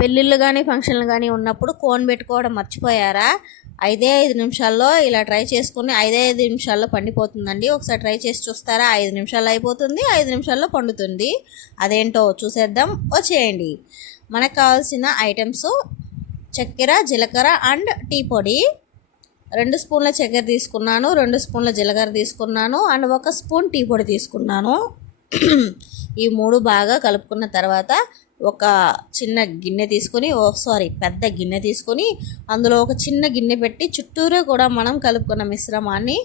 పెళ్ళిళ్ళు కానీ ఫంక్షన్లు కానీ ఉన్నప్పుడు కోన్ పెట్టుకోవడం మర్చిపోయారా? ఐదే ఐదు నిమిషాల్లో ఇలా ట్రై చేసుకుని ఐదే ఐదు నిమిషాల్లో పండిపోతుందండి. ఒకసారి ట్రై చేసి చూస్తారా? ఐదు నిమిషాల్లో అయిపోతుంది ఐదు నిమిషాల్లో పండుతుంది. అదేంటో చూసేద్దాం వచ్చేయండి. మనకు కావాల్సిన ఐటమ్స్ చక్కెర జీలకర్ర అండ్ టీ పొడి. రెండు స్పూన్ల చక్కెర తీసుకున్నాను రెండు స్పూన్ల జీలకర్ర తీసుకున్నాను అండ్ ఒక స్పూన్ టీ పొడి తీసుకున్నాను. ఈ మూడు బాగా కలుపుకున్న తర్వాత ఒక చిన్న గిన్నె తీసుకొని ఓ సారీ పెద్ద గిన్నె తీసుకొని అందులో ఒక చిన్న గిన్నె పెట్టి చుట్టూరా కూడా మనం కలుపుకున్న మిశ్రమాన్ని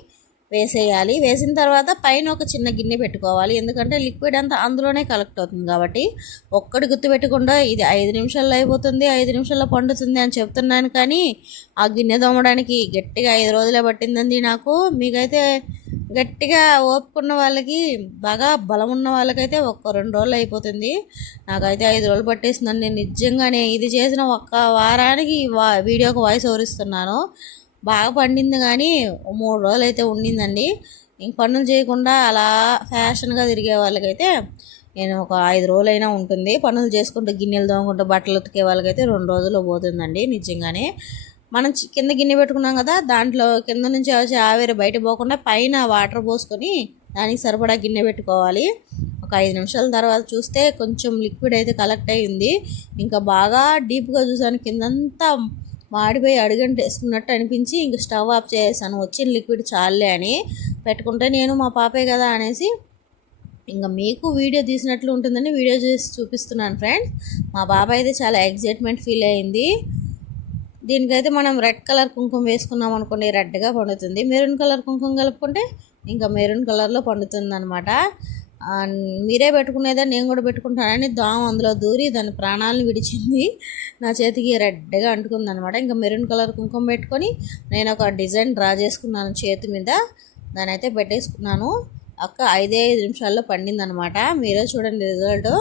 వేసేయాలి. వేసిన తర్వాత పైన ఒక చిన్న గిన్నె పెట్టుకోవాలి. ఎందుకంటే లిక్విడ్ అంతా అందులోనే కలెక్ట్ అవుతుంది కాబట్టి. ఒక్కటి గుర్తుపెట్టకుండా ఇది ఐదు నిమిషాల్లో అయిపోతుంది ఐదు నిమిషాల్లో పండుతుంది అని చెప్తున్నాను కానీ ఆ గిన్నె దోమడానికి గట్టిగా ఐదు రోజులే పట్టిందండి నాకు. మీకైతే గట్టిగా ఓపుకున్న వాళ్ళకి బాగా బలం ఉన్న వాళ్ళకైతే ఒక్క రెండు రోజులు అయిపోతుంది. నాకైతే ఐదు రోజులు పట్టేసిందండి. నేను నిజంగానే ఇది చేసిన ఒక్క వారానికి వా వీడియోకి వాయిస్ ఓరిస్తున్నాను బాగా పండింది కానీ మూడు రోజులు అయితే ఉండిందండి. ఇంక పనులు చేయకుండా అలా ఫ్యాషన్గా తిరిగే వాళ్ళకైతే నేను ఒక ఐదు రోజులైనా ఉంటుంది. పనులు చేసుకుంటూ గిన్నెలు తోముకుంటూ బట్టలు ఉతికే వాళ్ళకైతే రెండు రోజులు పోతుందండి నిజంగానే. మనం కింద గిన్నె పెట్టుకున్నాం కదా దాంట్లో కింద నుంచి వచ్చే ఆవిరి బయట పోకుండా పైన వాటర్ పోసుకొని దానికి సరిపడా గిన్నె పెట్టుకోవాలి. ఒక ఐదు నిమిషాల తర్వాత చూస్తే కొంచెం లిక్విడ్ అయితే కలెక్ట్ అయ్యింది ఇంకా బాగా డీప్గా చూసాను కిందంతా మాడిపోయి అడుగంట వేసుకున్నట్టు అనిపించి ఇంక స్టవ్ ఆఫ్ చేసాను వచ్చిన లిక్విడ్ చాలే అని పెట్టుకుంటే నేను మా పాపే కదా అనేసి ఇంకా మీకు వీడియో తీసినట్లు ఉంటుందని వీడియో చేసి చూపిస్తున్నాను ఫ్రెండ్స్. మా బాబాయ్ అయితే చాలా ఎగ్జైట్మెంట్ ఫీల్ అయింది. దీనికైతే మనం రెడ్ కలర్ కుంకుమ వేసుకున్నాం అనుకోండి రెడ్గా పండుతుంది. మెరూన్ కలర్ కుంకుమ కలుపుకుంటే ఇంకా మెరూన్ కలర్లో పండుతుంది అనమాట మీరే పెట్టుకునేదా నేను కూడా పెట్టుకుంటానని దోమ అందులో దూరి దాని ప్రాణాలను విడిచింది. నా చేతికి రెడ్గా అంటుకుంది అనమాట ఇంకా మెరూన్ కలర్ కుంకుమ పెట్టుకొని నేను ఒక డిజైన్ డ్రా చేసుకున్నాను చేతి మీద. దాని అయితే పెట్టేసుకున్నాను. అక్క ఐదే ఐదు నిమిషాల్లో పండింది అనమాట మీరే చూడండి రిజల్ట్.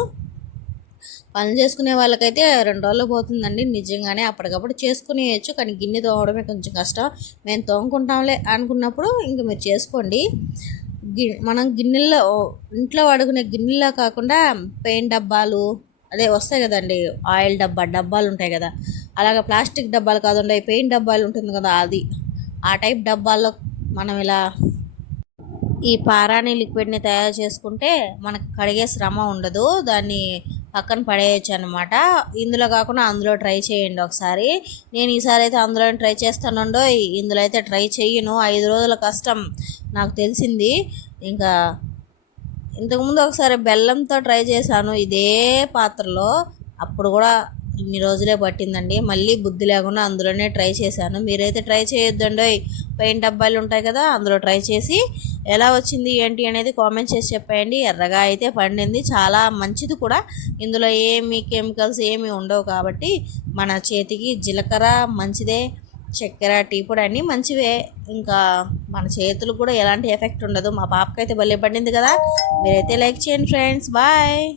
పనులు చేసుకునే వాళ్ళకైతే రెండు రోజులు పోతుందండి. నిజంగానే అప్పటికప్పుడు చేసుకునేయచ్చు కానీ గిన్నె తోమడమే కొంచెం కష్టం. మేము తోముకుంటాంలే అనుకున్నప్పుడు ఇంక మీరు చేసుకోండి. గి మనం గిన్నెల్లో ఇంట్లో వాడుకునే గిన్నెల్లో కాకుండా పెయింట్ డబ్బాలు అదే వస్తాయి కదండి ఆయిల్ డబ్బా డబ్బాలు ఉంటాయి కదా. అలాగే ప్లాస్టిక్ డబ్బాలు కాదండి పెయింట్ డబ్బాలు ఉంటుంది కదా అది. ఆ టైప్ డబ్బాల్లో మనం ఇలా ఈ పారాని లిక్విడ్ని తయారు చేసుకుంటే మనకు కడిగే శ్రమ ఉండదు. దాన్ని పక్కన పడేయచ్చు అనమాట ఇందులో కాకుండా అందులో ట్రై చేయండి ఒకసారి. నేను ఈసారి అయితే అందులో ట్రై చేస్తానుండో ఇందులో అయితే ట్రై చెయ్యను. ఐదు రోజుల కష్టం నాకు తెలిసింది. ఇంకా ఇంతకుముందు ఒకసారి బెల్లంతో ట్రై చేశాను. ఇదే పాత్రలో. అప్పుడు కూడా ఇన్ని రోజులే పట్టిందండి. మళ్ళీ బుద్ధి లేకుండా అందులోనే ట్రై చేశాను. మీరైతే ట్రై చేయొద్దండి. పెయింట్ డబ్బాలు ఉంటాయి కదా అందులో ట్రై చేసి ఎలా వచ్చింది ఏంటి అనేది కామెంట్ చేసి చెప్పేయండి. ఎర్రగా అయితే పండింది. చాలా మంచిది కూడా. ఇందులో ఏమి కెమికల్స్ ఏమి ఉండవు కాబట్టి మన చేతికి జీలకర్ర మంచిదే చక్కెర టీ పొడి అన్నీ మంచివే. ఇంకా మన చేతులు కూడా ఎలాంటి ఎఫెక్ట్ ఉండదు. మా పాపకైతే భలే పడింది కదా. మీరైతే లైక్ చేయండి ఫ్రెండ్స్. బాయ్.